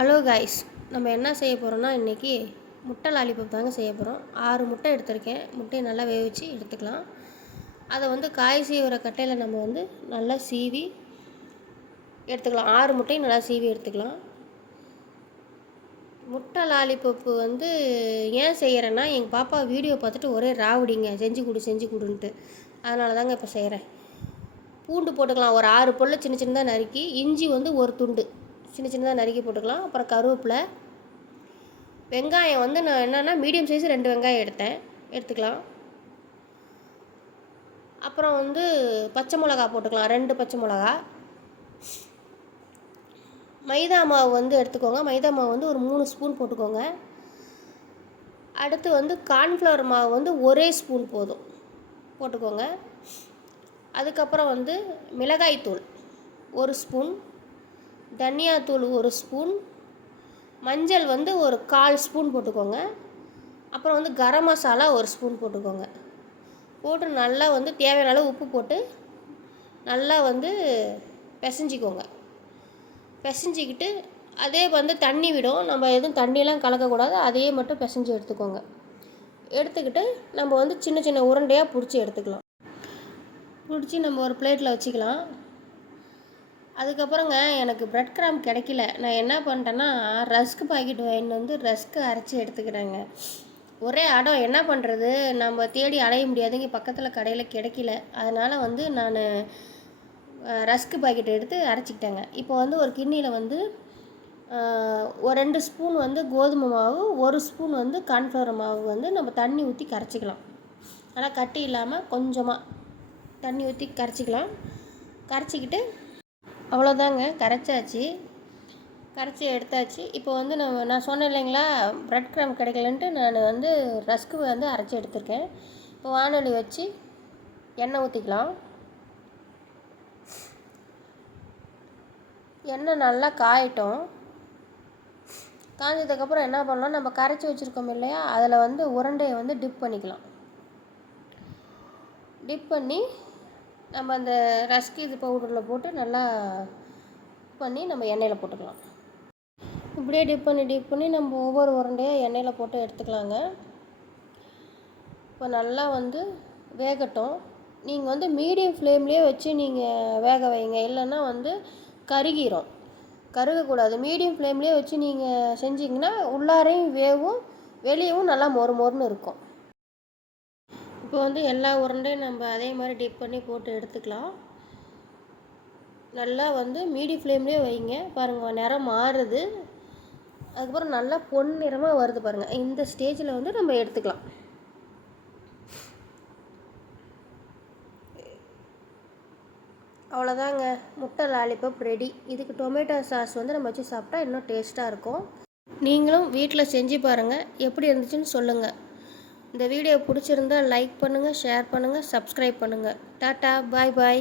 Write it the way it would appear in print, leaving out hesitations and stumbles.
Hello guys, நம்ம என்ன செய்ய போகிறோம்னா இன்றைக்கி முட்டை லாலிபப் தாங்க செய்ய போகிறோம். 6 முட்டை எடுத்திருக்கேன். முட்டையை நல்லா வேவிச்சு எடுத்துக்கலாம். அதை காய் சீவுற கட்டையில் நம்ம நல்லா சீவி எடுத்துக்கலாம். 6 முட்டையும் நல்லா சீவி எடுத்துக்கலாம். முட்டை லாலிபப்பு ஏன் செய்கிறேன்னா, எங்கள் பாப்பா வீடியோ பார்த்துட்டு ஒரே ராவடிங்க, செஞ்சு கொடுன்ட்டு. அதனால தாங்க இப்போ செய்கிறேன். பூண்டு போட்டுக்கலாம், ஒரு 6 பல் சின்ன சின்னதாக நறுக்கி. இஞ்சி ஒரு துண்டு சின்ன சின்னதாக நறுக்கி போட்டுக்கலாம். அப்புறம் கருவேப்பிலை, வெங்காயம் நான் என்னென்னா மீடியம் சைஸ் 2 வெங்காயம் எடுத்துக்கலாம். அப்புறம் பச்சை மிளகா போட்டுக்கலாம், 2 பச்சை மிளகா. மைதா மாவு எடுத்துக்கோங்க. மைதா மாவு ஒரு 3 ஸ்பூன் போட்டுக்கோங்க. அடுத்து கார்ன்ஃப்ளவர் மாவு 1 ஸ்பூன் போதும் போட்டுக்கோங்க. அதுக்கப்புறம் மிளகாய்த்தூள் 1 ஸ்பூன், தனியாத்தூள் 1 ஸ்பூன், மஞ்சள் ஒரு 1/4 ஸ்பூன் போட்டுக்கோங்க. அப்புறம் கரம் மசாலா 1 ஸ்பூன் போட்டுக்கோங்க. போட்டு நல்லா தேவையான அளவு உப்பு போட்டு நல்லா பிசைஞ்சிக்கோங்க. பிசைஞ்சிக்கிட்டு அதே தண்ணி விடும். நம்ம எதுவும் தண்ணியெலாம் கலக்கக்கூடாது. அதையே மட்டும் பிசைஞ்சு எடுத்துக்கோங்க. எடுத்துக்கிட்டு நம்ம சின்ன சின்ன உருண்டையாக பிடிச்சி எடுத்துக்கலாம். பிடிச்சி நம்ம ஒரு பிளேட்டில் வச்சுக்கலாம். அதுக்கப்புறங்க எனக்கு பிரெட் கிராம் கிடைக்கல. நான் என்ன பண்ணிட்டேன்னா, ரஸ்க்கு பாக்கெட் வாங்கிட்டு ரஸ்க்கு அரைச்சி எடுத்துக்கிறேங்க. ஒரே அடம், என்ன பண்ணுறது, நம்ம தேடி அலைய முடியாதுங்க, பக்கத்தில் கடையில் கிடைக்கல. அதனால் நான் ரஸ்க்கு பாக்கெட் எடுத்து அரைச்சிக்கிட்டேங்க. இப்போ ஒரு கிண்ணியில் ஒரு 2 ஸ்பூன் கோதுமை மாவு, 1 ஸ்பூன் கார்ன்ஃப்ளவர் மாவு நம்ம தண்ணி ஊற்றி கரைச்சிக்கலாம். ஆனால் கட்டி இல்லாமல் கொஞ்சமாக தண்ணி ஊற்றி கரைச்சிக்கலாம். கரைச்சிக்கிட்டு அவ்வளோதாங்க, கரைச்சி எடுத்தாச்சு. இப்போ நான் சொன்னேன் இல்லைங்களா, பிரெட் கிராம் கிடைக்கலன்ட்டு நான் ரஸ்க்கு அரைச்சி எடுத்திருக்கேன். இப்போ வானொலி வச்சு எண்ணெய் ஊற்றிக்கலாம். எண்ணெய் நல்லா காயட்டும். காஞ்சதுக்கப்புறம் என்ன பண்ணலாம், நம்ம கரைச்சி வச்சுருக்கோம் இல்லையா, அதில் உருண்டையை டிப் பண்ணிக்கலாம். டிப் பண்ணி நம்ம அந்த ரஸ்க்கு பவுடரில் போட்டு நல்லா பண்ணி நம்ம எண்ணெயில் போட்டுக்கலாம். இப்படியே டிப் பண்ணி நம்ம ஒவ்வொரு உருண்டையாக எண்ணெயில் போட்டு எடுத்துக்கலாங்க. இப்போ நல்லா வேகட்டும். நீங்கள் மீடியம் ஃப்ளேம்லேயே வச்சு நீங்கள் வேக வைங்க, இல்லைன்னா கருகிரும். கருகக்கூடாது. மீடியம் ஃப்ளேம்லேயே வச்சு நீங்கள் செஞ்சிங்கன்னா உள்ளாரையும் வேவும், வெளியவும் நல்லா மொறுன்னு இருக்கும். இப்போ எல்லா உருண்டையும் நம்ம அதே மாதிரி டிப் பண்ணி போட்டு எடுத்துக்கலாம். நல்லா மீடியம் ஃப்ளேம்லேயே வைங்க. பாருங்கள், நிறம் மாறுது. அதுக்கப்புறம் நல்லா பொன்னிறமாக வருது பாருங்கள். இந்த ஸ்டேஜில் நம்ம எடுத்துக்கலாம். அவ்வளோதாங்க, முட்டை லாலிபப் ரெடி. இதுக்கு டொமேட்டோ சாஸ் நம்ம வச்சு சாப்பிட்டா இன்னும் டேஸ்ட்டாக இருக்கும். நீங்களும் வீட்டில் செஞ்சு பாருங்கள், எப்படி இருந்துச்சுன்னு சொல்லுங்கள். இந்த வீடியோ பிடிச்சிருந்தால் லைக் பண்ணுங்கள், ஷேர் பண்ணுங்கள், சப்ஸ்கிரைப் பண்ணுங்கள். டாட்டா, பாய் பாய்.